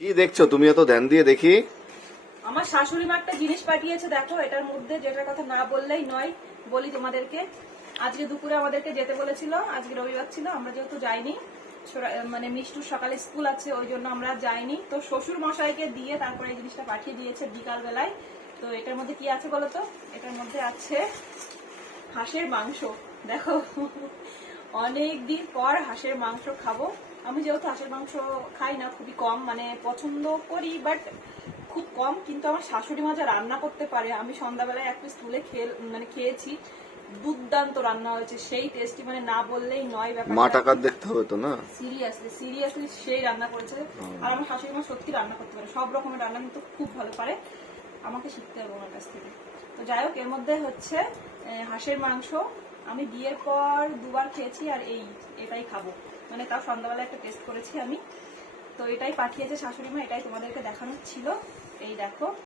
কি দেখছো তুমি? এত ধ্যান দিয়ে দেখি। আমার শাশুড়ি মা একটা জিনিস পাঠিয়েছে, দেখো এটার মধ্যে, যেটার কথা না বললেই নয়। বলি তোমাদেরকে, আজকে দুপুরে আমাদেরকে যেতে বলেছিল, আজকে রবিবার ছিল, আমরা যেহেতু যাইনি, মানে মিষ্টুর সকালে স্কুল আছে, ওই জন্য আমরা যাইনি। তো শ্বশুর মশাইকে দিয়ে তারপরে এই জিনিসটা পাঠিয়ে দিয়েছে বিকাল বেলায়। তো এটার মধ্যে কি আছে বলো তো? এটার মধ্যে আছে হাঁসের মাংস। দেখো, অনেক দিন পর হাঁসের মাংস খাবো। আমি যেহেতু হাঁসের মাংস খাই না, খুবই কম, মানে পছন্দ করি বাট খুব কম, কিন্তু আমার শাশুড়ি মা যা রান্না করতে পারে, আমি সন্ধ্যাবেলায় এক পিস তুলে খেয়েছি। দুর্দান্ত রান্না হয়েছে, সেই টেস্টি, মানে না বললেই নয় ব্যাপার। মা টাকার দেখতে হবে তো না? সিরিয়াসলি সেই রান্না করেছে। আর আমার শাশুড়ি মা সত্যি রান্না করতে পারে, সব রকমের রান্না কিন্তু খুব ভালো পারে। আমাকে শিখতে হবে ওনার কাছ থেকে। তো যাই হোক, এর মধ্যে হচ্ছে হাঁসের মাংস। আমি বিয়ের পর দুবার খেয়েছি, আর এটাই খাবো, মানে তাও সন্ধ্যাবেলা একটা টেস্ট করেছি আমি। তো এটাই পাঠিয়েছে শাশুড়ি মা, এটাই তোমাদেরকে দেখানোর ছিল। এই দেখো।